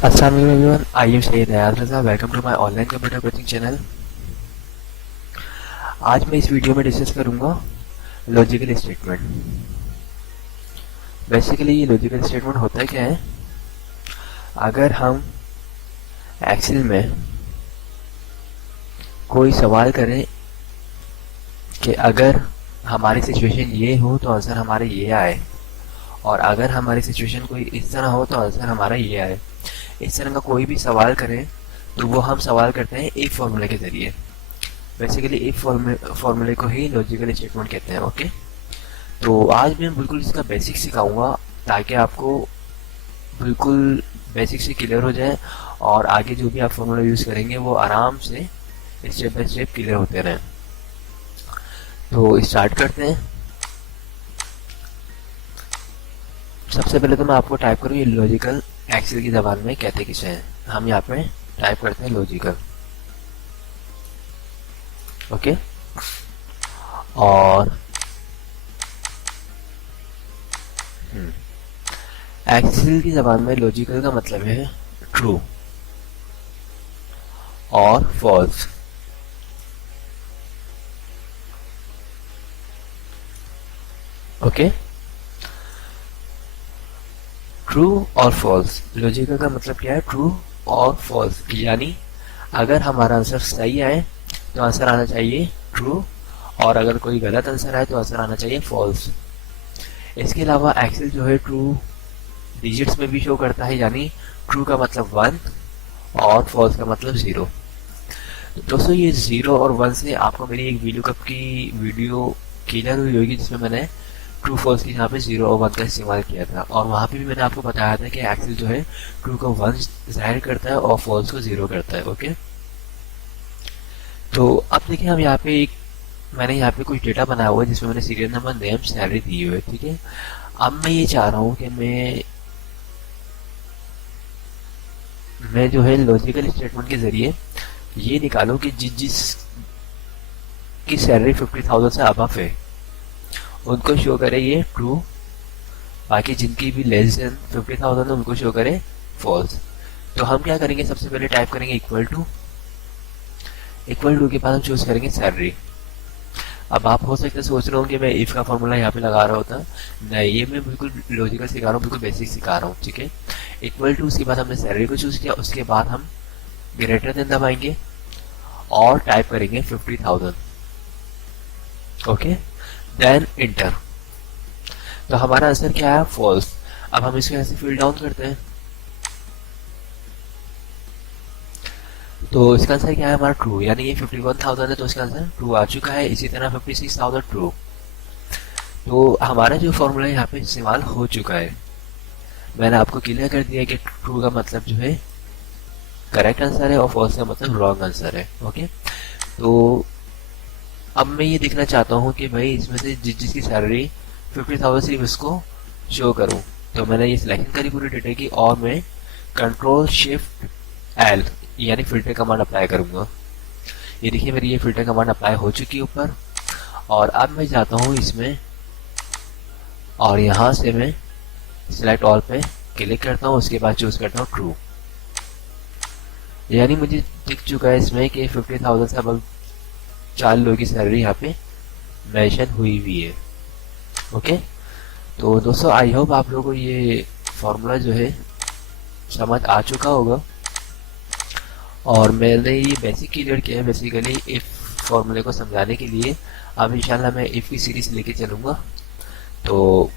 अस्सलाम वालेकुम everyone, I am Syed Ayaz Raza. Welcome to my online computer coaching channel. आज मैं इस वीडियो में डिस्कस करूंगा लॉजिकल स्टेटमेंट। बेसिकली ये लॉजिकल स्टेटमेंट होता है क्या है, अगर हम एक्सेल में कोई सवाल करें कि अगर हमारी सिचुएशन ये हो तो आंसर हमारा ये आए, और अगर हमारी सिचुएशन कोई इस तरह हो तो आंसर हमारा ये आए, इस तरह का कोई भी सवाल करें तो वो हम सवाल करते हैं एक फॉर्मूले के जरिए। बेसिकली एक फॉर्मूले को ही लॉजिकल स्टेटमेंट कहते हैं। ओके, तो आज मैं बिल्कुल इसका बेसिक सिखाऊंगा ताकि आपको बिल्कुल बेसिक से क्लियर हो जाए और आगे जो भी आप फॉर्मूला यूज़ करेंगे वो आराम से स्टेप बाय स्टेप क्लियर होते रहें। तो स्टार्ट करते हैं। सबसे पहले तो मैं आपको टाइप करूँ ये लॉजिकल एक्सेल की ज़बान में कहते किसे हैं। हम यहाँ पे टाइप करते हैं लॉजिकल। ओके, और एक्सेल की ज़बान में लॉजिकल का मतलब है ट्रू और फॉल्स। ओके, ट्रू और फॉल्स। लॉजिकल का मतलब क्या है, ट्रू और फॉल्स। यानी अगर हमारा आंसर सही आए तो आंसर आना चाहिए ट्रू, और अगर कोई गलत आंसर आए तो आंसर आना चाहिए फॉल्स। इसके अलावा एक्सेल जो है ट्रू डिजिट्स में भी शो करता है, यानी ट्रू का मतलब 1 और फॉल्स का मतलब 0। तो दोस्तों ये 0 और 1 से आपको मेरी एक वीडियो कप की वीडियो क्लियर हुई होगी जिसमें मैंने ट्रू फॉल्स की यहाँ पे 0 और 1 का इस्तेमाल किया था, और वहाँ पे भी मैंने आपको बताया था कि एक्सेल जो है ट्रू को 1 जाहिर करता है और फॉल्स को 0 करता है। ओके, तो अब देखिए हम यहाँ पे मैंने यहाँ पे कुछ डेटा बनाया हुआ है जिसमें मैंने सीरियल नंबर, नेम, सैलरी दी हुई है। ठीक है, अब मैं ये चाह रहा हूँ कि मैं जो है लॉजिकल स्टेटमेंट के जरिए ये निकालूं कि जिस की सैलरी 50,000 से अबव है उनको शो करे ये ट्रू, बाकी जिनकी भी लेस देन 50,000 है उनको शो करे फॉल्स। तो हम क्या करेंगे, सबसे पहले टाइप करेंगे इक्वल टू के बाद हम चूज करेंगे सैलरी। अब आप हो सकते सोच रहे हो कि मैं इफ का फॉर्मूला यहाँ पे लगा रहा होता, नहीं, ये मैं बिल्कुल लॉजिकल सिखा रहा हूँ, बिल्कुल बेसिक सिखा रहा हूँ। ठीक है, इक्वल टू, उसके बाद हमने सैलरी को चूज किया, उसके बाद हम ग्रेटर देन दबाएंगे और टाइप करेंगे 50,000। Okay, then enter. तो हमारा आंसर क्या है, फॉल्स। अब हम इसको ऐसे फिल डाउन करते हैं, तो इसका आंसर क्या है हमारा ट्रू, यानी ये 51,000 है तो इसका आंसर ट्रू आ चुका है। इसी तरह 56,000 ट्रू। तो हमारा जो फॉर्मूला यहाँ पे इस्तेमाल हो चुका है, मैंने आपको क्लियर कर दिया कि ट्रू का मतलब जो है करेक्ट आंसर है और फॉल्स का मतलब रॉन्ग आंसर है। ओके, तो अब मैं ये देखना चाहता हूँ कि भाई इसमें से जिसकी सैलरी 50,000 सिर्फ इसको शो करूँ। तो मैंने ये सिलेक्शन करी पूरी डेटा की, और मैं कंट्रोल शिफ्ट एल यानी फिल्टर कमांड अप्लाई करूंगा। ये देखिए मेरी ये फिल्टर कमांड अप्लाई हो चुकी है ऊपर, और अब मैं जाता हूँ इसमें और यहाँ से मैं सिलेक्ट ऑल पे क्लिक करता हूँ, उसके बाद चूज करता हूँ ट्रू। यानी मुझे दिख चुका है इसमें कि 50,000 से अब 4 लोगों की सैलरी यहाँ पे मेंशन हुई हुई है। ओके, तो दोस्तों आई होप आप लोगों को ये फॉर्मूला जो है समझ आ चुका होगा, और मैंने ये बेसिक क्लियर किया है बेसिकली इफ फॉर्मूले को समझाने के लिए। अब इंशाल्लाह मैं इफ की सीरीज लेके चलूँगा। तो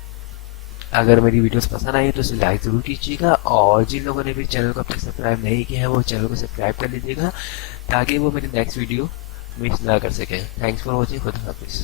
अगर मेरी वीडियोस पसंद आई तो इसे लाइक ज़रूर कीजिएगा, और जिन लोगों ने भी चैनल को अपने सब्सक्राइब नहीं किया है वो चैनल को सब्सक्राइब कर लीजिएगा ताकि वो मेरी नेक्स्ट वीडियो मिस ना कर सकें। थैंक्स फॉर वॉचिंग, खुदा हाफिज़।